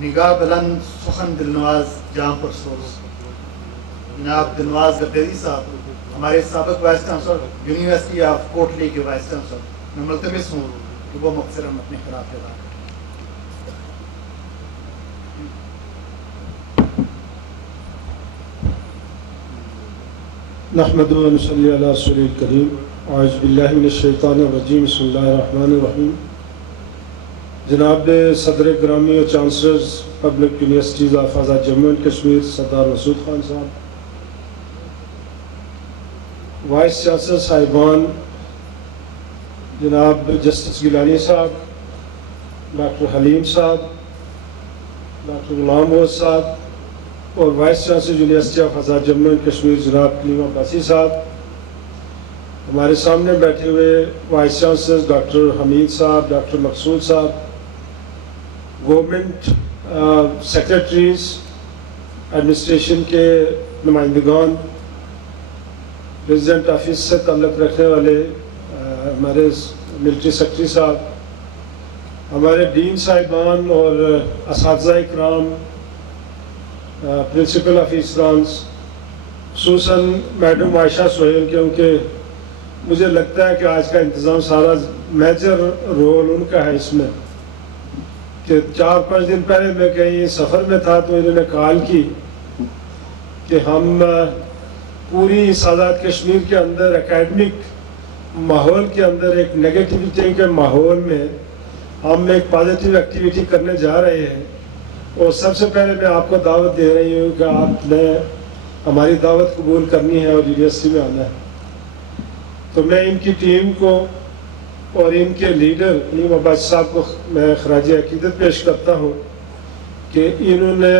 نگاہ بلند سخن دلنواز جہاں پرسوز جناب دلنواز زبیری صاحب ہمارے سابق vice chancellor university of Kotli کے وائس چانسلر میں ملتمس ہوں کہ وہ مختصراً اپنے خطاب ادا کریں. نحمد و نصلی علی رسول الکریم. اعوذ باللہ من الشیطان الرجیم. بسم اللہ الرحمن الرحیم. جناب صدر گرامی اور chancellors public universities of Azad Jammu and Kashmir سردار مسعود خان صاحب، وائس چانسلر صاحبان جناب جسٹس گیلانی صاحب، ڈاکٹر حلیم صاحب، ڈاکٹر غلام محمد صاحب اور vice chancellor university of Azad Jammu and Kashmir جناب کلیم عباسی صاحب، ہمارے سامنے بیٹھے ہوئے وائس چانسلر ڈاکٹر حمید صاحب، ڈاکٹر مقصود صاحب، گورنمنٹ سیکرٹریز، ایڈمنسٹریشن کے نمائندگان، پریزیڈنٹ آفس سے تعلق رکھنے والے ہمارے ملٹری سیکرٹری صاحب، ہمارے ڈین صاحبان اور اساتذہ اکرام، پرنسپل آف ایسرانس، خصوصاً میڈم عائشہ سہیل، کیونکہ مجھے لگتا ہے کہ آج کا انتظام سارا میجر رول ان کا ہے اس میں، کہ 4-5 دن پہلے میں کہیں سفر میں تھا تو انہوں نے کال کی کہ ہم پوری آزاد کشمیر کے اندر اکیڈمک ماحول کے اندر ایک نگیٹیوٹی کے ماحول میں ہم ایک پازیٹیو ایکٹیویٹی کرنے جا رہے ہیں، اور سب سے پہلے میں آپ کو دعوت دے رہی ہوں کہ آپ نے ہماری دعوت قبول کرنی ہے اور یونیورسٹی میں آنا ہے. تو میں ان کی ٹیم کو اور ان کے لیڈر کلیم عباسی صاحب کو میں خراج عقیدت پیش کرتا ہوں کہ انہوں نے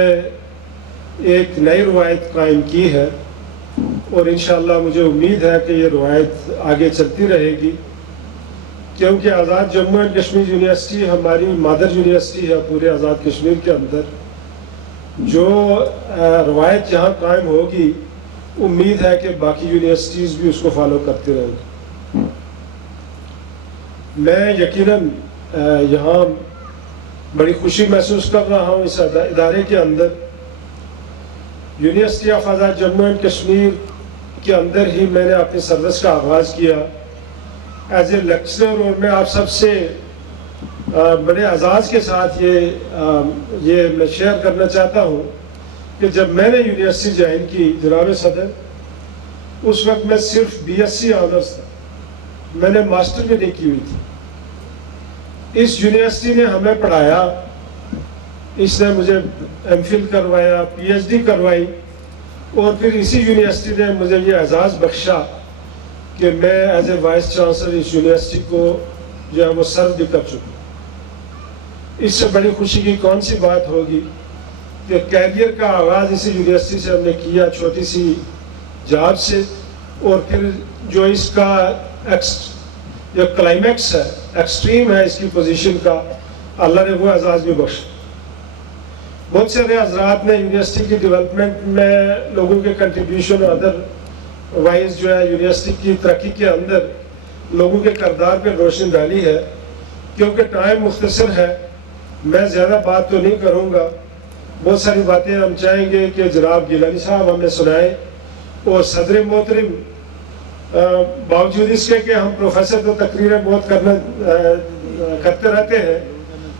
ایک نئی روایت قائم کی ہے، اور انشاءاللہ مجھے امید ہے کہ یہ روایت آگے چلتی رہے گی، کیونکہ آزاد جموں اینڈ کشمیر یونیورسٹی ہماری مادر یونیورسٹی ہے پورے آزاد کشمیر کے اندر. جو روایت یہاں قائم ہوگی امید ہے کہ باقی یونیورسٹیز بھی اس کو فالو کرتے رہیں گی. میں یقیناً یہاں بڑی خوشی محسوس کر رہا ہوں اس ادارے کے اندر. University of Azad Jammu and Kashmir کے اندر ہی میں نے اپنی سروس کا آغاز کیا ایز اے لیکچرر، اور میں آپ سب سے بڑے اعزاز کے ساتھ یہ میں شیئر کرنا چاہتا ہوں کہ جب میں نے یونیورسٹی جوائن کی جناب صدر، اس وقت میں صرف BSc آنرس تھا، میں نے ماسٹر بھی نہیں کی ہوئی تھی. اس یونیورسٹی نے ہمیں پڑھایا، اس نے مجھے MPhil کروایا، PhD کروائی، اور پھر اسی یونیورسٹی نے مجھے یہ اعزاز بخشا کہ میں ایز اے وائس چانسلر اس یونیورسٹی کو جو ہے وہ سرو بھی کر چکا. اس سے بڑی خوشی کی کون سی بات ہوگی کہ کیریئر کا آغاز اسی یونیورسٹی سے ہم نے کیا، چھوٹی سی جاب سے، اور پھر جو اس کا جو کلائمیکس ہے، ایکسٹریم ہے اس کی پوزیشن کا، اللہ نے وہ اعزاز بھی بخشا. بہت سارے حضرات نے یونیورسٹی کی ڈیولپمنٹ میں لوگوں کے کنٹریبیوشن اور ادر وائز جو ہے یونیورسٹی کی ترقی کے اندر لوگوں کے کردار پہ روشنی ڈالی ہے. کیونکہ ٹائم مختصر ہے میں زیادہ بات تو نہیں کروں گا. بہت ساری باتیں ہم چاہیں گے کہ جناب گیلانی صاحب ہمیں سنائیں، اور صدر محترم باوجود اس کے کہ ہم پروفیسر تو تقریریں بہت کرتے رہتے ہیں،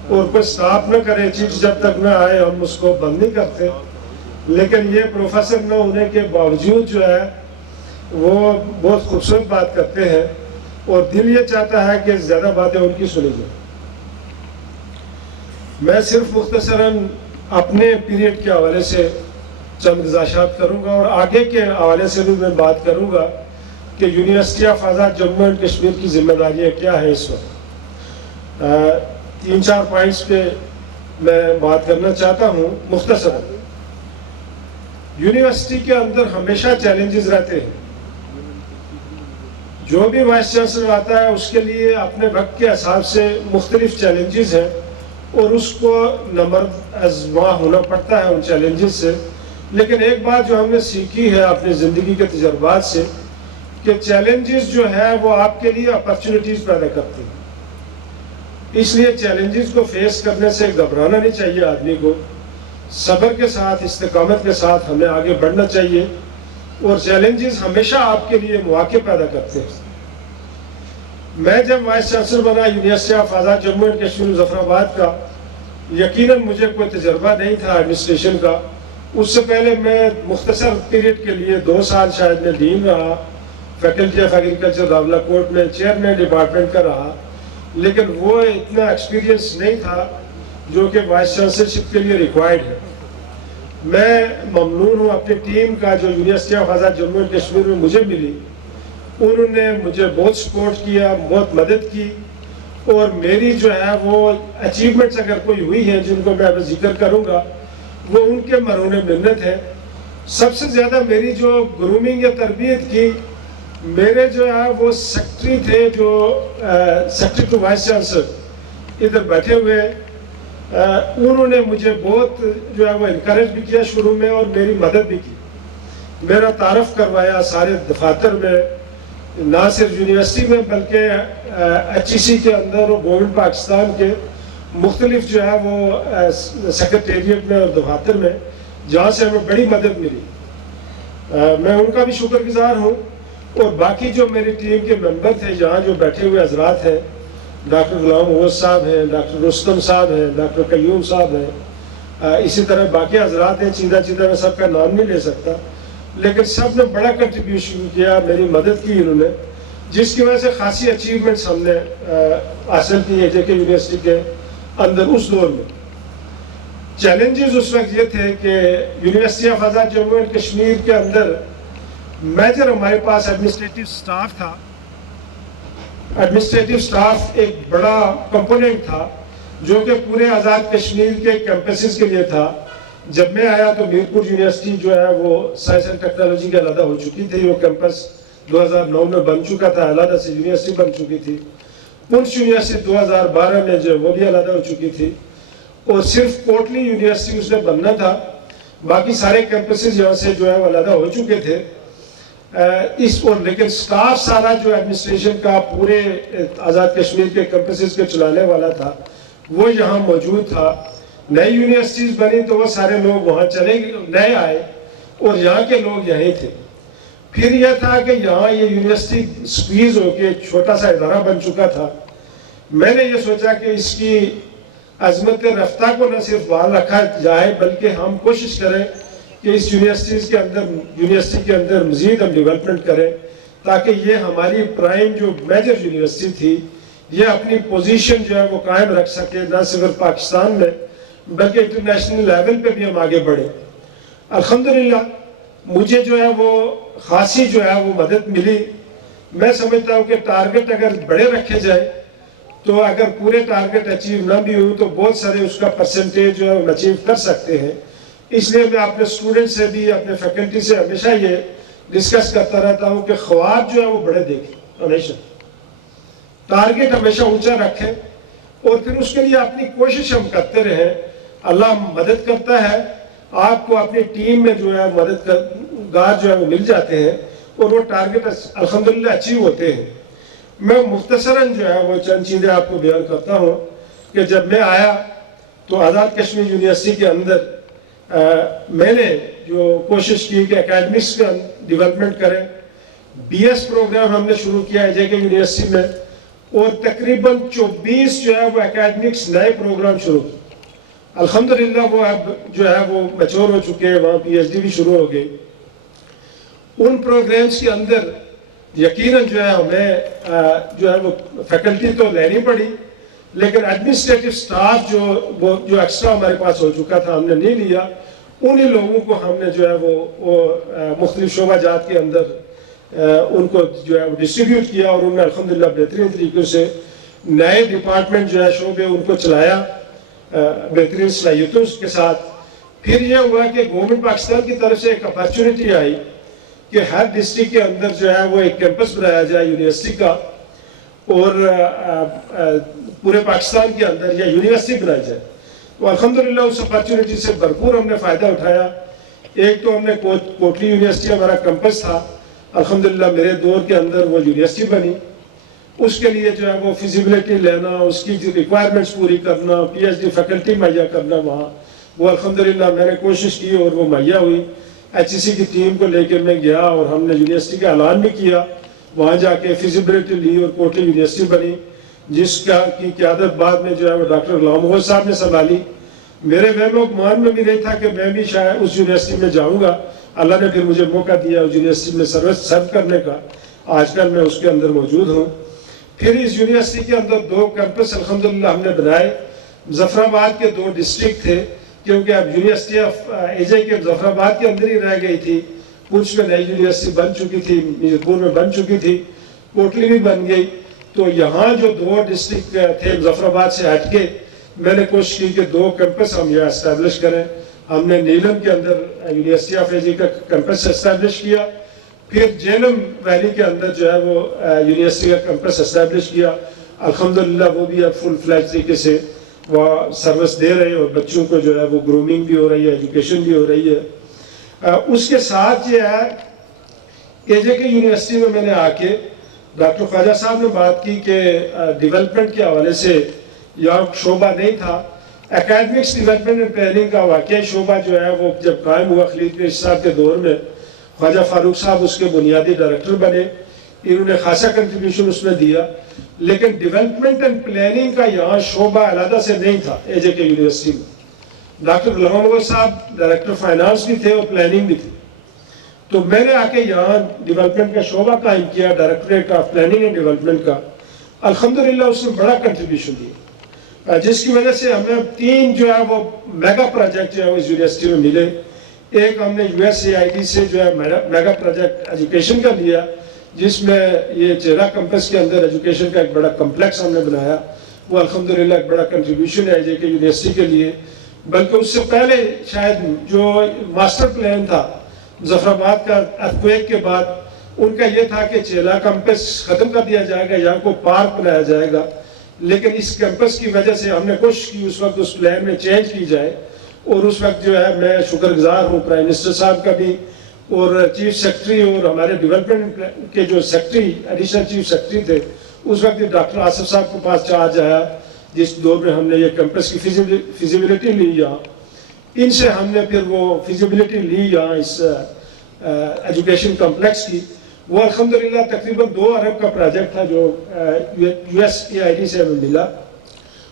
اور کوئی سٹاپ نہ کرے چیف جب تک نہ آئے ہم اس کو بند نہیں کرتے، لیکن یہ پروفیسر نہ ہونے کے باوجود جو ہے وہ بہت خوبصورت بات کرتے ہیں، اور دل یہ چاہتا ہے کہ زیادہ باتیں ان کی سنی جائیں. میں صرف مختصراً اپنے پیریڈ کے حوالے سے چند گزارشات کروں گا، اور آگے کے حوالے سے بھی میں بات کروں گا کہ university of Azad Jammu and Kashmir کی ذمہ داریاں کیا ہیں اس وقت. 3-4 پوائنٹس پہ میں بات کرنا چاہتا ہوں مختصراً. یونیورسٹی کے اندر ہمیشہ چیلنجز رہتے ہیں. جو بھی وائس چانسلر آتا ہے اس کے لیے اپنے وقت کے حساب سے مختلف چیلنجز ہیں، اور اس کو نمرد ازما ہونا پڑتا ہے ان چیلنجز سے. لیکن ایک بات جو ہم نے سیکھی ہے اپنی زندگی کے تجربات سے کہ چیلنجز جو ہے وہ آپ کے لیے اپرچونٹیز پیدا کرتے ہیں. اس لیے چیلنجز کو فیس کرنے سے گھبرانا نہیں چاہیے آدمی کو، صبر کے ساتھ استقامت کے ساتھ ہمیں آگے بڑھنا چاہیے، اور چیلنجز ہمیشہ آپ کے لیے مواقع پیدا کرتے ہیں۔ میں جب وائس چانسلر بنا university of Azad Jammu and Kashmir Muzaffar آباد کا، یقیناً مجھے کوئی تجربہ نہیں تھا ایڈمنسٹریشن کا۔ اس سے پہلے میں مختصر پیریڈ کے لیے 2 سال شاید میں ڈین رہا، فیکلٹی آف ایگریکلچر راولاکوٹ میں چیئرمین ڈپارٹمنٹ کا رہا، لیکن وہ اتنا ایکسپیرینس نہیں تھا جو کہ وائس چانسلرشپ کے لیے ریکوائرڈ ہے۔ میں ممنون ہوں اپنی ٹیم کا جو university of Azad Jammu and Kashmir میں مجھے ملی، انہوں نے مجھے بہت سپورٹ کیا، بہت مدد کی، اور میری جو ہے وہ اچیومنٹس اگر کوئی ہوئی ہیں جن کو میں اب ذکر کروں گا، وہ ان کے مرہون منت ہے۔ سب سے زیادہ میری جو گرومنگ یا تربیت کی، میرے جو ہے وہ سیکٹری تھے، جو سیکٹری ٹو وائس چانسلر ادھر بیٹھے ہوئے، انہوں نے مجھے بہت جو ہے وہ انکریج بھی کیا شروع میں، اور میری مدد بھی کی، میرا تعارف کروایا سارے دفاتر میں، نہ صرف یونیورسٹی میں بلکہ HEC کے اندر اور گورنمنٹ پاکستان کے مختلف جو ہے وہ سیکرٹیریٹ میں اور دفاتر میں، جہاں سے ہمیں بڑی مدد ملی۔ میں ان کا بھی شکر گزار ہوں، اور باقی جو میری ٹیم کے ممبر تھے یہاں جو بیٹھے ہوئے حضرات ہیں، ڈاکٹر غلام اویس صاحب ہیں، ڈاکٹر رستم صاحب ہیں، ڈاکٹر قیوم صاحب ہیں، اسی طرح باقی حضرات ہیں، چیدہ میں سب کا نام نہیں لے سکتا، لیکن سب نے بڑا کنٹریبیوشن کیا، میری مدد کی انہوں نے، جس کی وجہ سے خاصی اچیومنٹس ہم نے حاصل کی ہے JK یونیورسٹی کے اندر اس دور میں۔ چیلنجز اس وقت یہ تھے کہ university of Azad Jammu and Kashmir کے اندر میجر ہمارے پاس ایڈمنسٹریٹو سٹاف تھا۔ ایڈمنسٹریٹو سٹاف ایک بڑا کمپوننٹ تھا جو کہ پورے آزاد کشمیر کے کیمپسز کے لیے تھا۔ جب میں آیا تو میرپور یونیورسٹی جو ہے وہ سائنس اینڈ ٹیکنالوجی کے علیحدہ ہو چکی تھی، وہ کیمپس 2009 میں بن چکا تھا، علیحدہ سے یونیورسٹی بن چکی تھی۔ پونچھ یونیورسٹی 2012 میں جو وہ بھی علیحدہ ہو چکی تھی، اور صرف کوٹلی یونیورسٹی اس میں بننا تھا، باقی سارے کیمپسز یہاں سے جو ہے وہ علیحدہ ہو چکے تھے۔ لیکن سٹاف سارا جو ایڈمنسٹریشن کا پورے آزاد کشمیر کے کیمپسز کے چلانے والا تھا وہ یہاں موجود تھا۔ نئی یونیورسٹیز بنی تو وہ سارے لوگ وہاں چلے نئے آئے، اور یہاں کے لوگ یہیں تھے۔ پھر یہ تھا کہ یہاں یہ یونیورسٹی سکویز ہو کے چھوٹا سا ادارہ بن چکا تھا۔ میں نے یہ سوچا کہ اس کی عظمت رفتہ کو نہ صرف بحال رکھا جائے بلکہ ہم کوشش کریں کہ اس یونیورسٹی کے اندر مزید ہم ڈیولپمنٹ کریں، تاکہ یہ ہماری پرائم جو میجر یونیورسٹی تھی یہ اپنی پوزیشن جو ہے وہ قائم رکھ سکے، نہ صرف پاکستان میں بلکہ انٹرنیشنل لیول پہ بھی ہم آگے بڑھیں۔ الحمدللہ مجھے جو ہے وہ خاصی جو ہے وہ مدد ملی۔ میں سمجھتا ہوں کہ ٹارگٹ اگر بڑے رکھے جائے تو اگر پورے ٹارگٹ اچیو نہ بھی ہو تو بہت سارے اس کا پرسنٹیج جو ہے وہ اچیو کر سکتے ہیں۔ اس لیے میں اپنے اسٹوڈنٹ سے بھی، اپنے فیکلٹی سے ہمیشہ یہ ڈسکس کرتا رہتا ہوں کہ خواب جو ہے وہ بڑے دیکھیں، ہمیشہ ٹارگٹ ہمیشہ اونچا رکھیں، اور پھر اس کے لیے اپنی کوشش ہم کرتے رہیں۔ اللہ مدد کرتا ہے، آپ کو اپنی ٹیم میں جو ہے مددگار جو ہے وہ مل جاتے ہیں، اور وہ ٹارگٹ الحمدللہ اچیو ہوتے ہیں۔ میں مختصراً جو ہے وہ چند چیزیں آپ کو بیان کرتا ہوں کہ جب میں آیا تو آزاد کشمیر یونیورسٹی کے اندر میں نے جو کوشش کی کہ اکیڈمکس کا ڈیولپمنٹ کریں۔ BS پروگرام ہم نے شروع کیا ہے JK یونیورسٹی میں، اور تقریباً 24 جو ہے وہ اکیڈمکس نئے پروگرام شروع کی۔ الحمدللہ وہ اب جو ہے وہ میچور ہو چکے ہیں، وہاں PhD بھی شروع ہو گئی۔ ان پروگرامز کے اندر یقیناً جو ہے ہمیں جو ہے وہ فیکلٹی تو لینی پڑی، لیکن ایڈمنسٹریٹو سٹاف جو ایکسٹرا ہمارے پاس ہو چکا تھا ہم نے نہیں لیا۔ انہی لوگوں کو ہم نے جو ہے وہ مختلف شعبہ جات کے اندر ان کو جو ہے وہ ڈسٹریبیوٹ کیا، اور انہوں نے الحمدللہ بہترین طریقے سے نئے ڈپارٹمنٹ جو ہے شعبے ان کو چلایا بہترین صلاحیتوں کے ساتھ۔ پھر یہ ہوا کہ گورنمنٹ پاکستان کی طرف سے ایک اپرچونٹی آئی کہ ہر ڈسٹرکٹ کے اندر جو ہے وہ ایک کیمپس بنایا جائے یونیورسٹی کا، اور پورے پاکستان کے اندر یا یونیورسٹی بنائی جائے۔ تو الحمدللہ اس اپرچونٹی سے بھرپور ہم نے فائدہ اٹھایا۔ ایک تو ہم نے کوٹلی یونیورسٹی ہمارا کیمپس تھا، الحمدللہ میرے دور کے اندر وہ یونیورسٹی بنی۔ اس کے لیے جو ہے وہ فیزیبلٹی لینا، اس کی جو ریکوائرمنٹس پوری کرنا، پی ایچ ڈی فیکلٹی مہیا کرنا وہاں، وہ الحمدللہ میں نے کوشش کی اور وہ مہیا ہوئی۔ ایچ ای سی کی ٹیم کو لے کے میں گیا اور ہم نے یونیورسٹی کا اعلان بھی کیا، وہاں جا کے فیزیبلٹی لی اور کوٹلی یونیورسٹی بنی، جس کا کی قیادت بعد میں جو ہے وہ ڈاکٹر غلام محمد صاحب نے سنبھالی۔ میرے وہم و گمان میں بھی نہیں تھا کہ میں بھی شاید اس یونیورسٹی میں جاؤں گا، اللہ نے پھر مجھے موقع دیا اس یونیورسٹی میں سرو کرنے کا، آج کل میں اس کے اندر موجود ہوں۔ پھر اس یونیورسٹی کے اندر 2 کیمپس الحمدللہ ہم نے بنائے۔ ظفر آباد کے 2 ڈسٹرکٹ تھے، کیونکہ اب یونیورسٹی آف ایجے کے ظفر آباد کے اندر ہی رہ گئی تھی، پونچھ میں نئی یونیورسٹی بن چکی تھی، میرپور پور میں بن چکی تھی، کوٹلی بھی بن گئی، تو یہاں جو 2 ڈسٹرکٹ تھے ظفر آباد سے ہٹ کے، میں نے کوشش کی کہ 2 کیمپس ہم یہاں اسٹیبلش کریں۔ ہم نے نیلم کے اندر یونیورسٹی آف ایجے کا کیمپس اسٹیبلش کیا، پھر جیلم ویلی کے اندر جو ہے وہ یونیورسٹی کا کیمپس اسٹیبلش کیا۔ الحمدللہ وہ بھی اب فل فلیج طریقے سے وہ سروس دے رہے ہیں اور بچوں کو جو ہے وہ گرومنگ بھی ہو رہی ہے، ایجوکیشن بھی ہو رہی ہے۔ اس کے ساتھ یہ ہے اے جے کے یونیورسٹی میں نے آ کے ڈاکٹر خواجہ صاحب نے بات کی کہ ڈیولپمنٹ کے حوالے سے یہاں شعبہ نہیں تھا۔ اکیڈمکس ڈیولپمنٹ اینڈ ٹریننگ کا واقعی شعبہ جو ہے وہ جب قائم ہوا خلیل پیش صاحب کے دور میں، خواجہ فاروق صاحب اس کے بنیادی ڈائریکٹر بنے، انہوں نے خاصا کنٹریبیوشن اس میں دیا، لیکن ڈیولپمنٹ اینڈ پلاننگ کا یہاں شعبہ علیحدہ سے نہیں تھا اے جے کے یونیورسٹی میں۔ ڈاکٹر غلام محمد صاحب ڈائریکٹر فائنانس بھی تھے اور پلاننگ بھی تھی، تو میں نے آ کے یہاں ڈیولپمنٹ کا شعبہ قائم کیا، directorate of planning and development کا۔ الحمدللہ اس نے بڑا کنٹریبیوشن دیا، جس کی وجہ سے ہمیں 3 جو ہے وہ میگا پروجیکٹ جو ہے وہ اس یونیورسٹی میں ملے۔ ایک ہم نے U S A I D سے جو ہے میگا پروجیکٹ ایجوکیشن کا لیا، جس میں یہ چیرا کیمپس کے اندر ایجوکیشن کا ایک بڑا کمپلیکس ہم نے بنایا، وہ الحمدللہ ایک بڑا کنٹریبیوشن ہے جے کے یونیورسٹی کے لیے۔ بلکہ اس سے پہلے شاید جو ماسٹر پلان تھا ظفر آباد کا ارتھکویک کے بعد، ان کا یہ تھا کہ چیلا کیمپس ختم کر دیا جائے گا، یہاں کو پارک بنایا جائے گا، لیکن اس کیمپس کی وجہ سے ہم نے کوشش کی اس وقت اس پلان میں چینج کی جائے، اور اس وقت جو ہے میں شکر گزار ہوں پرائم منسٹر صاحب کا بھی، اور چیف سیکرٹری اور ہمارے ڈیولپمنٹ کے جو سیکرٹری ایڈیشنل چیف سیکرٹری تھے اس وقت ڈاکٹر آصف صاحب کے پاس چارج آیا، جس دور میں ہم نے یہ کیمپس کی فیزیبلٹی لی یہاں، ان سے ہم نے پھر وہ فیزیبلٹی لی یہاں اس ایجوکیشن کمپلیکس کی۔ وہ الحمدللہ تقریباً 2 ارب کا پروجیکٹ تھا جو U S A I D سے ہمیں ملا،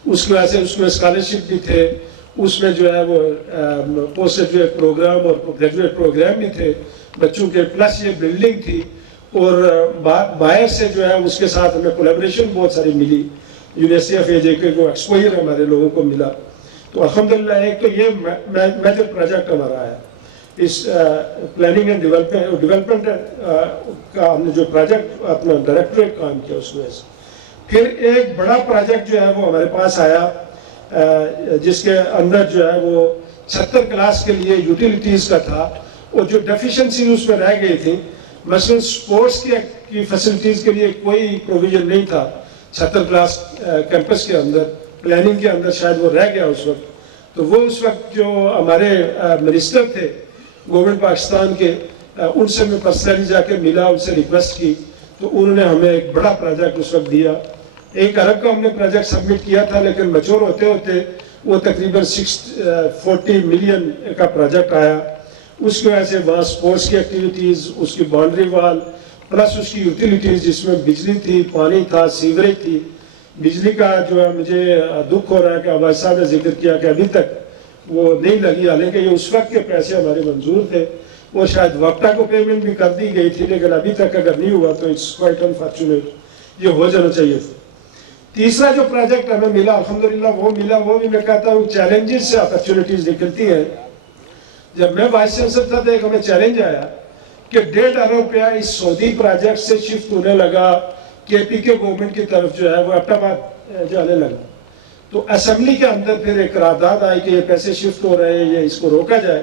اس کی وجہ سے اس میں اسکالرشپ بھی تھے، اس میں جو ہے وہ پوسٹ گریجویٹ پروگرام اور گریجویٹ پروگرام بھی تھے بچوں کے، پلس یہ بلڈنگ تھی، اور باہر سے جو ہے اس کے ساتھ ہمیں کولیبریشن بہت ساری ملی، یونیورسٹی آف ایجے کے کو ایکسپوئر ہمارے لوگوں کو ملا۔ تو الحمدللہ ایک تو یہ میجر پروجیکٹ ہمارا ہے اس پلاننگ اینڈ ڈیولپمنٹ کا، ہم نے جو پروجیکٹ اپنا ڈائریکٹریٹ کام کیا اس میں سے۔ پھر ایک بڑا پروجیکٹ جو ہے وہ ہمارے پاس آیا، جس کے اندر جو ہے وہ 76 کلاس کے لیے یوٹیلیٹیز کا تھا، اور جو ڈیفیشنسی اس میں رہ گئی تھی، مثلا سپورٹس کی فیسلٹیز کے لیے کوئی پروویژن نہیں تھا 76 کلاس کیمپس کے اندر، پلاننگ کے اندر شاید وہ رہ گیا اس وقت۔ تو وہ اس وقت جو ہمارے منسٹر تھے گورنمنٹ پاکستان کے، ان سے میں پرسنلی جا کے ملا، ان سے ریکویسٹ کی، تو انہوں نے ہمیں ایک بڑا پروجیکٹ اس وقت دیا۔ 1 ارب کا ہم نے پروجیکٹ سبمٹ کیا تھا، لیکن میچور ہوتے ہوتے وہ تقریباً 640 ملین کا پروجیکٹ آیا۔ اس کی وجہ سے وہاں سپورٹس کی ایکٹیویٹیز، اس کی باؤنڈری وال، پلس اس کی یوٹیلیٹیز جس میں بجلی تھی، پانی تھا، سیوریج تھی۔ بجلی کا جو ہے مجھے دکھ ہو رہا ہے کہ عباس صاحب نے ذکر کیا کہ ابھی تک وہ نہیں لگی، حالانکہ یہ اس وقت کے پیسے ہمارے منظور تھے، وہ شاید وقتہ کو پیمنٹ بھی کر دی گئی تھی، لیکن ابھی تک اگر نہیں ہوا تو اٹس کوائٹ انفارچونیٹ، یہ ہو جانا چاہیے تھا۔ تیسرا جو پروجیکٹ ہمیں ملا الحمدللہ وہ ملا، وہ بھی میں کہتا ہوں چیلنجز سے اپرچونیٹیز نکلتی ہیں۔ جب میں وائس چانسلر تھا تو ایک ہمیں چیلنج آیا کہ 1.5 ارب روپیہ اس سعودی پروجیکٹ سے شفٹ ہونے لگا، کے پی کے گورنمنٹ کی طرف جو ہے وہ ایبٹ آباد جانے لگا۔ تو اسمبلی کے اندر پھر ایک قرارداد آئی کہ یہ پیسے شفٹ ہو رہے ہیں، یہ اس کو روکا جائے۔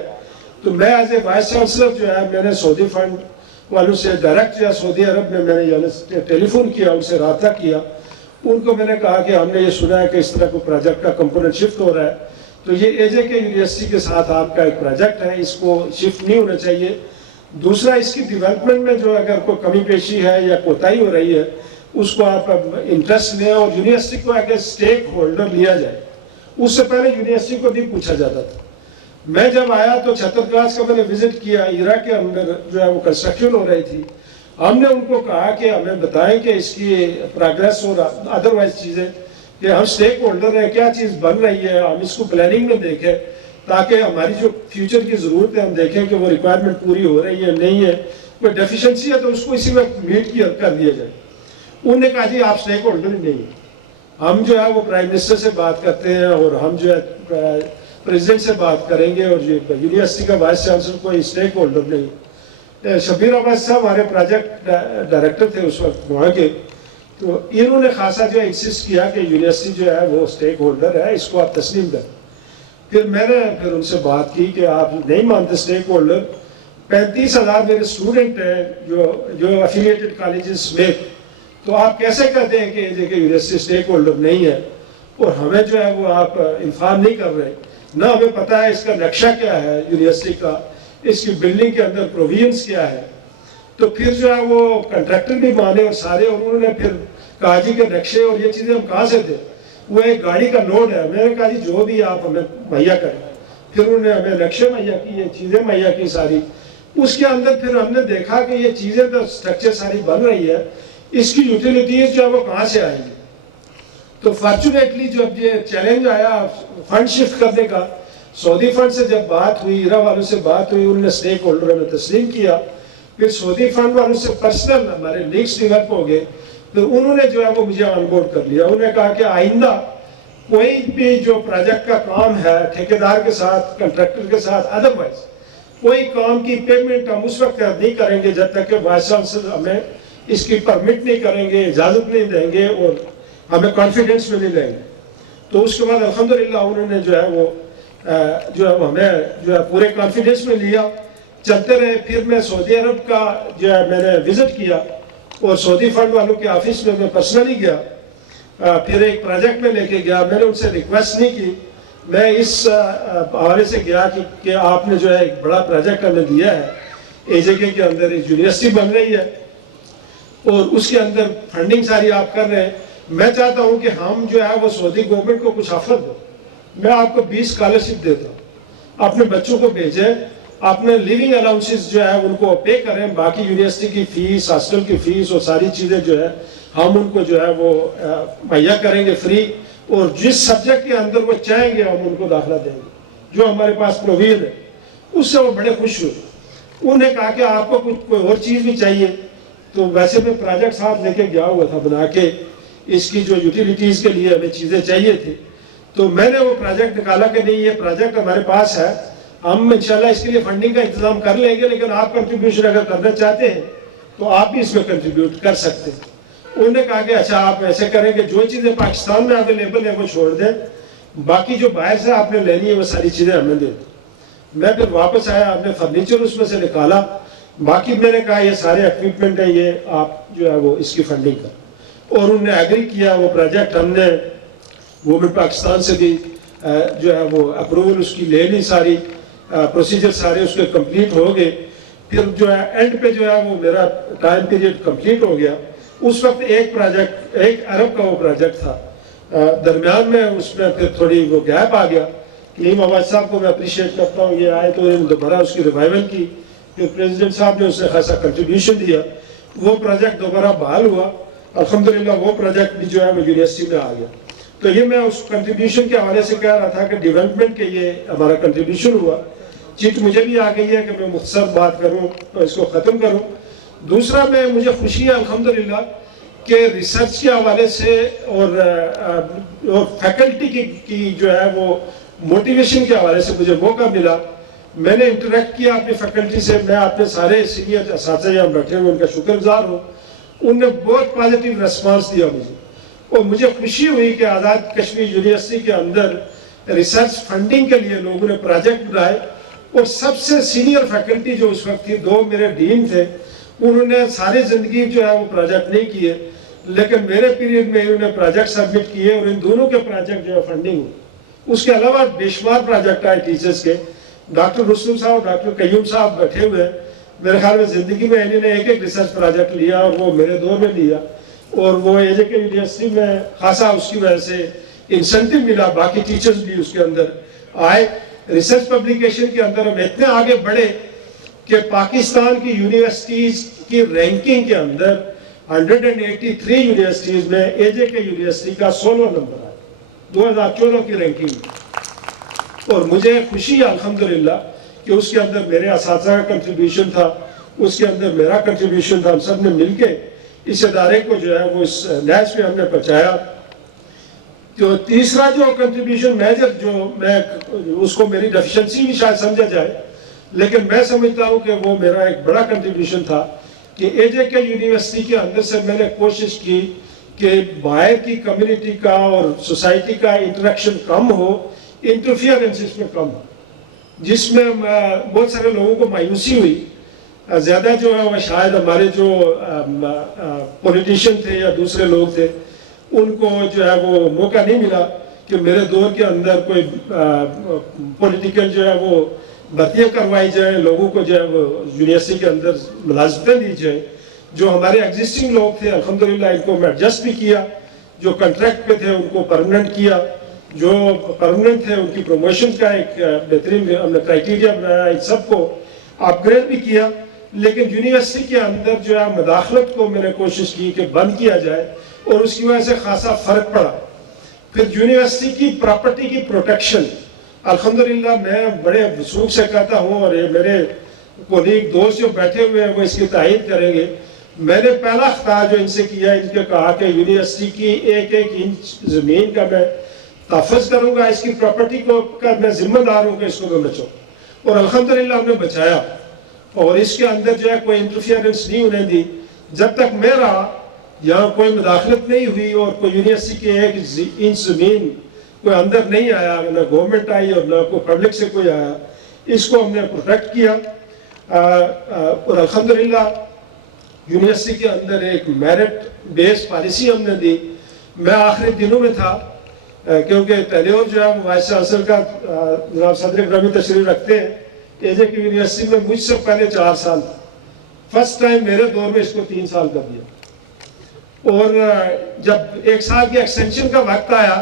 تو میں ایز اے وائس چانسلر جو ہے میں نے سعودی فنڈ والوں سے ڈائریکٹ یا سعودی عرب میں میں نے ٹیلی فون کیا، ان سے رابطہ کیا، ان کو میں نے کہا کہ ہم نے یہ سنا ہے کہ اس طرح کو پروجیکٹ کا کمپوننٹ شفٹ ہو رہا ہے، تو یہ اے جے کے یونیورسٹی کے ساتھ آپ کا ایک پروجیکٹ ہے، اس کو شفٹ نہیں ہونا چاہیے۔ دوسرا، اس کی ڈیولپمنٹ میں جو اگر کوئی کمی پیشی ہے یا کوتاہی ہو رہی ہے اس کو آپ انٹرسٹ لیں اور یونیورسٹی کو ایک اسٹیک ہولڈر لیا جائے. اس سے پہلے یونیورسٹی کو نہیں پوچھا جاتا تھا. میں جب آیا تو 76 کلاس کا میں نے وزٹ کیا, ایرا کے اندر جو ہے وہ کنسٹرکشن ہو رہی تھی. ہم نے ان کو کہا کہ ہمیں بتائیں کہ اس کی پروگریس اور ادروائز چیزیں, کہ ہم اسٹیک ہولڈر ہیں, کیا چیز بن رہی ہے, ہم اس کو پلاننگ میں دیکھیں تاکہ ہماری جو فیوچر کی ضرورت ہے ہم دیکھیں کہ وہ ریکوائرمنٹ پوری ہو رہی ہے نہیں ہے, کوئی ڈیفیشنسی ہے تو اس کو اسی میں میٹ کر دیا جائے. انہوں نے کہا جی آپ اسٹیک ہولڈر ہی نہیں ہیں, ہم جو ہے وہ پرائم منسٹر سے بات کرتے ہیں اور ہم جو ہے پریزیڈنٹ سے بات کریں گے, اور یونیورسٹی کا وائس چانسلر کوئی اسٹیک ہولڈر نہیں. شبیر عباس صاحب ہمارے پروجیکٹ ڈائریکٹر تھے اس وقت وہاں کے, تو انہوں نے خاصا جو ہے انسسٹ کیا کہ یونیورسٹی جو ہے وہ اسٹیک ہولڈر ہے, اس کو آپ تسلیم کریں. پھر میں نے ان سے بات کی کہ آپ نہیں مانتے اسٹیک ہولڈر, 35,000 میرے اسٹوڈنٹ ہیں جو افیلیٹڈ کالجز میں, تو آپ کیسے کہتے ہیں کہ یونیورسٹی اسٹیک ہولڈر نہیں ہے اور ہمیں جو ہے وہ آپ انفارم نہیں کر رہے, نہ ہمیں پتہ ہے اس کا نقشہ کیا ہے یونیورسٹی کا, اس کی بلڈنگ کے اندر پروویژنس کیا ہے. تو پھر جو ہے وہ کنٹریکٹر بھی مانے اور سارے, اور انہوں نے پھر کہا جی کہ نقشے اور یہ چیزیں ہم کہاں سے دیں, وہ ایک گاڑی کا لوڈ ہے. میں نے کہا جی جو بھی آپ ہمیں مہیا کریں. پھر انہوں نے ہمیں نقشے مہیا کی, یہ چیزیں مہیا کی ساری. اس کے اندر پھر ہم نے دیکھا کہ یہ چیزیں تو اسٹرکچر ساری بن رہی ہے, اس کی یوٹیلیٹیز جو ہے وہ کہاں سے آئیں گی. تو فارچونیٹلی جب یہ چیلنج آیا فنڈ شفٹ کرنے کا, سعودی فنڈ سے جب بات ہوئی, ایرا والوں سے بات ہوئی, انہوں نے اسٹیک ہولڈر میں تسلیم کیا. پھر سعودی فنڈ والوں سے پرسنل ہمارے لنکس ڈیولپ ہو گئے, پھر انہوں نے جو ہے وہ مجھے آن بورڈ کر لیا. انہوں نے کہا کہ آئندہ کوئی بھی جو پروجیکٹ کا کام ہے ٹھیکیدار کے ساتھ, کنٹریکٹر کے ساتھ, ادروائز کوئی کام کی پیمنٹ ہم اس وقت نہیں کریں گے جب تک کہ وائس چانسلر ہمیں اس کی پرمٹ نہیں کریں گے, اجازت نہیں دیں گے اور ہمیں کانفیڈنس میں نہیں لیں گے. تو اس کے بعد الحمدللہ انہوں نے جو ہے وہ ہمیں جو ہے پورے کانفیڈنس میں لیا, چلتے رہے. پھر میں سعودی عرب کا جو ہے میں نے وزٹ کیا اور سعودی فنڈ والوں کے آفس میں پرسنلی گیا. پھر ایک پروجیکٹ میں لے کے گیا. میں نے ان سے ریکویسٹ نہیں کی, میں اس حوالے سے گیا کہ آپ نے جو ہے ایک بڑا پروجیکٹ ہمیں دیا ہے, AJK کے اندر ایک یونیورسٹی بن رہی ہے اور اس کے اندر فنڈنگ ساری آپ کر رہے ہیں. میں چاہتا ہوں کہ ہم جو ہے وہ سعودی گورنمنٹ کو کچھ آفر دو. میں آپ کو 20 اسکالرشپ دیتا ہوں, اپنے بچوں کو بھیجیں, اپنے لیونگ الاؤنسز جو ہے ان کو پے کریں, باقی یونیورسٹی کی فیس, ہاسٹل کی فیس اور ساری چیزیں جو ہے ہم ان کو جو ہے وہ مہیا کریں گے فری, اور جس سبجیکٹ کے اندر وہ چاہیں گے ہم ان کو داخلہ دیں گے جو ہمارے پاس پروویژن ہے. اس سے وہ بڑے خوش ہوئے. انہوں نے کہا کہ آپ کو کوئی اور چیز بھی چاہیے. تو ویسے میں پروجیکٹ ساتھ لے کے گیا ہوا تھا بنا کے, اس کی جو یوٹیلیٹیز کے لیے ہمیں چیزیں چاہیے تھی. تو میں نے وہ پروجیکٹ نکالا کہ نہیں, یہ پروجیکٹ ہمارے پاس ہے, ہم انشاءاللہ اس کے لیے فنڈنگ کا انتظام کر لیں گے, لیکن آپ کنٹریبیوشن اگر کرنا چاہتے ہیں تو آپ بھی اس میں کنٹریبیوٹ کر سکتے ہیں. انہوں نے کہا کہ اچھا آپ ایسے کریں کہ جو چیزیں پاکستان میں اویلیبل ہیں وہ چھوڑ دیں, باقی جو باہر سے آپ نے لینی ہے وہ ساری چیزیں ہمیں دے دیں. میں پھر واپس آیا, آپ نے فرنیچر اس میں سے نکالا, باقی میں نے کہا یہ سارے اکوپمنٹ ہیں, یہ آپ جو ہے وہ اس کی فنڈنگ کر. اور انہوں نے ایگری کیا. وہ پروجیکٹ ہم نے گورنمنٹ پاکستان سے بھی جو ہے وہ اپروول اس کی لے لی, ساری پروسیجر سارے اس کے کمپلیٹ ہو گئے. پھر جو ہے اینڈ پہ جو ہے وہ میرا ٹائم پیریڈ کمپلیٹ ہو گیا. اس وقت ایک پروجیکٹ, 1 ارب کا وہ پروجیکٹ تھا, درمیان میں اس میں پھر تھوڑی وہ گیپ آ گیا. کلیم آواز صاحب کو میں اپریشیٹ کرتا ہوں, یہ آئے تو انہوں نے دوبارہ اس کی ریوائول کی. پھر پریزیڈنٹ صاحب نے اس سے خاصا کنٹریبیوشن دیا, وہ پروجیکٹ دوبارہ بحال ہوا. الحمدللہ وہ پروجیکٹ بھی جو ہے وہ یونیورسٹی میں آ گیا. تو یہ میں اس کنٹریبیوشن کے حوالے سے کہہ رہا تھا کہ ڈیولپمنٹ کے یہ ہمارا کنٹریبیوشن ہوا. چیٹ مجھے بھی آ گئی ہے کہ میں مختصر بات کروں اور اس کو ختم کروں. دوسرا مجھے خوشی ہے الحمدللہ کہ ریسرچ کے حوالے سے اور فیکلٹی کی جو ہے وہ موٹیویشن کے حوالے سے مجھے موقع ملا. میں نے انٹریکٹ کیا اپنی فیکلٹی سے. میں اپنے سارے سینئر اساتذہ یہاں بیٹھے ہوئے ان کا شکر گزار ہوں. انہوں نے بہت پازیٹیو ریسپانس دیا مجھے, اور مجھے خوشی ہوئی کہ آزاد کشمیر یونیورسٹی کے اندر ریسرچ فنڈنگ کے لیے لوگوں نے پروجیکٹ بنائے. اور سب سے سینئر فیکلٹی جو اس وقت تھی, 2 میرے ڈین تھے, انہوں نے ساری زندگی جو ہے وہ پروجیکٹ نہیں کیے, لیکن میرے پیریڈ میں انہوں نے پروجیکٹ سبمٹ کیے اور ان دونوں کے پروجیکٹ جو ہے فنڈنگ ہوئی. اس کے علاوہ بے شمار پروجیکٹ آئے ٹیچرز کے. ڈاکٹر رسول صاحب, ڈاکٹر قیوم صاحب بیٹھے ہوئے ہیں, میرے خیال میں زندگی میں انہوں نے ایک ریسرچ پروجیکٹ لیا اور وہ میرے دور میں لیا. اور وہ AJK یونیورسٹی میں خاصا اس کی وجہ سے انسینٹیو ملا, باقی ٹیچرز بھی اس کے اندر آئے. ریسرچ پبلیکیشن کے اندر ہم اتنے آگے بڑھے کہ پاکستان کی یونیورسٹیز کی رینکنگ کے اندر 183 یونیورسٹیز میں AJK یونیورسٹی کا 16واں نمبر آیا 2014 کی رینکنگ میں. اور مجھے خوشی ہے الحمدللہ کہ اس کے اندر میرے اساتذہ کا کنٹریبیوشن تھا, اس کے اندر میرا کنٹریبیوشن تھا. ہم سب نے مل کے اس ادارے کو جو ہے وہ اس نیچ میں ہم نے پہنچایا. تو تیسرا جو کنٹریبیوشن میجر جو میں اس کو میری ڈیفیشنسی بھی شاید سمجھا جائے, لیکن میں سمجھتا ہوں کہ وہ میرا ایک بڑا کنٹریبیوشن تھا کہ AJK یونیورسٹی کے اندر سے میں نے کوشش کی کہ باہر کی کمیونٹی کا اور سوسائٹی کا انٹریکشن کم ہو, انٹرفیئرنس اس میں کم ہو, جس میں بہت سارے لوگوں کو مایوسی ہوئی. زیادہ جو ہے وہ شاید ہمارے جو پولیٹیشین تھے یا دوسرے لوگ تھے ان کو جو ہے وہ موقع نہیں ملا کہ میرے دور کے اندر کوئی پولیٹیکل جو ہے وہ بھرتیاں کروائی جائیں, لوگوں کو جو ہے وہ یونیورسٹی کے اندر ملازمتیں دی جائیں. جو ہمارے ایگزسٹنگ لوگ تھے الحمدللہ ان کو میں ایڈجسٹ بھی کیا, جو کنٹریکٹ پہ تھے ان کو پرماننٹ کیا, جو پرماننٹ تھے ان کی پروموشن کا ایک بہترین ہم نے کرائٹیریا بنایا, ان سب کو اپ گریڈ بھی کیا. لیکن یونیورسٹی کے اندر جو ہے مداخلت کو میں نے کوشش کی کہ بند کیا جائے اور اس کی وجہ سے خاصا فرق پڑا. پھر یونیورسٹی کی پراپرٹی کی پروٹیکشن الحمدللہ میں بڑے وثوق سے کہتا ہوں, اور یہ میرے کولیگ دوست جو بیٹھے ہوئے ہیں وہ اس کی تائید کریں گے. میں نے پہلا خطاب جو ان سے کیا, ان کے کہا کہ یونیورسٹی کی ایک ایک انچ زمین کا میں تحفظ کروں گا, اس کی پراپرٹی کو کا میں ذمہ دار ہوں کہ اس کو میں بچاؤں. اور الحمدللہ ہم نے بچایا, اور اس کے اندر جو ہے کوئی انٹرفیئرنس نہیں ہونے دی. جب تک میں رہا یہاں کوئی مداخلت نہیں ہوئی اور کوئی یونیورسٹی کے ایک انچ زمین کوئی اندر نہیں آیا, نہ گورنمنٹ آئی اور نہ کوئی پبلک سے کوئی آیا. اس کو ہم نے پروٹیکٹ کیا. اور الحمدللہ یونیورسٹی کے اندر ایک میرٹ بیس پالیسی ہم نے دی. میں آخری دنوں میں تھا کیونکہ ٹیلیور جو ہے وائس چانسلر کا جناب صدر گرامی تشریف رکھتے ہیں. AJK یونیورسٹی میں مجھ سے پہلے 4 سال تھا, فرسٹ ٹائم میرے دور میں اس کو 3 سال کر دیا. اور جب 1 سال کی ایکسٹینشن کا وقت آیا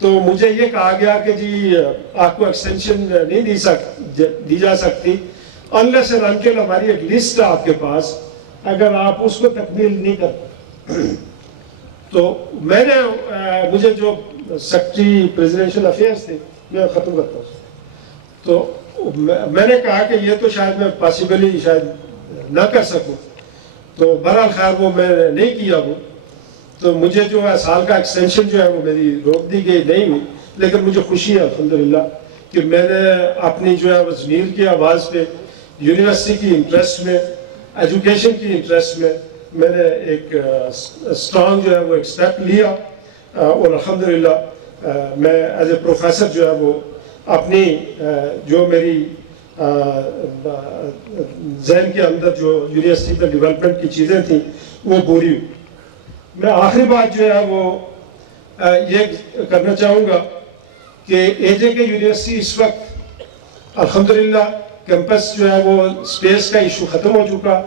تو مجھے یہ کہا گیا کہ جی آپ کو ایکسٹینشن نہیں دی جا سکتی unless and until ہماری ایک لسٹ ہے آپ کے پاس, اگر آپ اس کو تکمیل نہیں کرتے. تو میں نے مجھے جو سیکرٹری پریزیڈنشل افیئرس تھے میں ختم کرتا ہوں, تو میں نے کہا کہ یہ تو شاید میں پاسبلی شاید نہ کر سکوں. تو بہرحال خیر وہ میں نے نہیں کیا وہ, تو مجھے جو ہے سال کا ایکسٹینشن جو ہے وہ میری روک دی گئی نہیں ہوئی. لیکن مجھے خوشی ہے الحمدللہ کہ میں نے اپنی جو ہے وہ ضمیر کی آواز پہ یونیورسٹی کی انٹرسٹ میں, ایجوکیشن کی انٹرسٹ میں نے ایک اسٹرانگ جو ہے وہ ایک اسٹیپ لیا. اور الحمدللہ میں ایز اے پروفیسر جو ہے وہ اپنی جو میری ذہن کے اندر جو یونیورسٹی میں ڈیولپمنٹ کی چیزیں تھیں وہ پوری ہوئی. میں آخری بات جو ہے وہ یہ کرنا چاہوں گا کہ AJK یونیورسٹی اس وقت الحمدللہ کیمپس جو ہے وہ اسپیس کا ایشو ختم ہو چکا.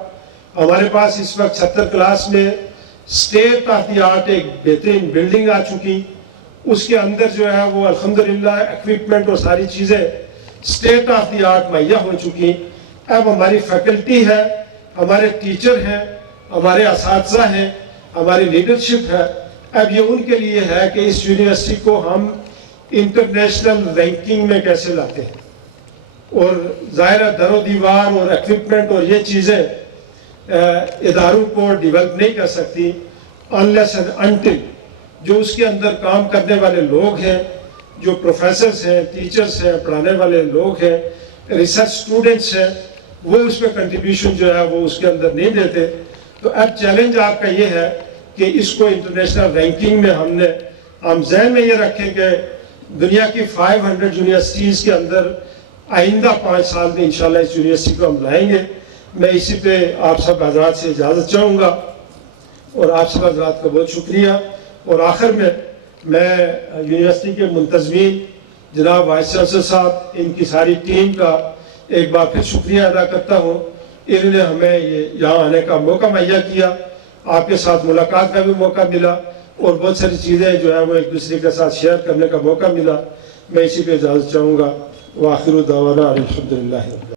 ہمارے پاس اس وقت 76 کلاس میں اسٹیٹ آف دی آرٹ ایک بہترین بلڈنگ آ چکی. اس کے اندر جو ہے وہ الحمدللہ ایکوپمنٹ اور ساری چیزیں اسٹیٹ آف دی آرٹ مہیا ہو چکی. اب ہماری فیکلٹی ہے, ہمارے ٹیچر ہیں, ہمارے اساتذہ ہیں, ہماری لیڈرشپ ہے. اب یہ ان کے لیے ہے کہ اس یونیورسٹی کو ہم انٹرنیشنل رینکنگ میں کیسے لاتے ہیں. اور ظاہر در و دیوار اور ایکوپمنٹ اور یہ چیزیں اداروں کو ڈیولپ نہیں کر سکتی unless and until جو اس کے اندر کام کرنے والے لوگ ہیں, جو پروفیسرز ہیں, ٹیچرز ہیں, پڑھانے والے لوگ ہیں, ریسرچ اسٹوڈنٹس ہیں, وہ اس میں کنٹریبیوشن جو ہے وہ اس کے اندر نہیں دیتے. تو اب چیلنج آپ کا یہ ہے کہ اس کو انٹرنیشنل رینکنگ میں ہم ذہن میں یہ رکھیں کہ دنیا کی 500 یونیورسٹیز کے اندر آئندہ 5 سال میں انشاءاللہ اس یونیورسٹی کو ہم لائیں گے. میں اسی پہ آپ سب حضرات سے اجازت چاہوں گا اور آپ سب حضرات کا بہت شکریہ. اور آخر میں یونیورسٹی کے منتظمین جناب وائس چانسلر صاحب, ان کی ساری ٹیم کا ایک بار پھر شکریہ ادا کرتا ہوں. انہوں نے ہمیں یہاں آنے کا موقع مہیا کیا. آپ کے ساتھ ملاقات کا بھی موقع ملا اور بہت ساری چیزیں جو ہے وہ ایک دوسرے کے ساتھ شیئر کرنے کا موقع ملا. میں اسی پہ اجازت چاہوں گا. وآخر دعوانا الحمدللہ.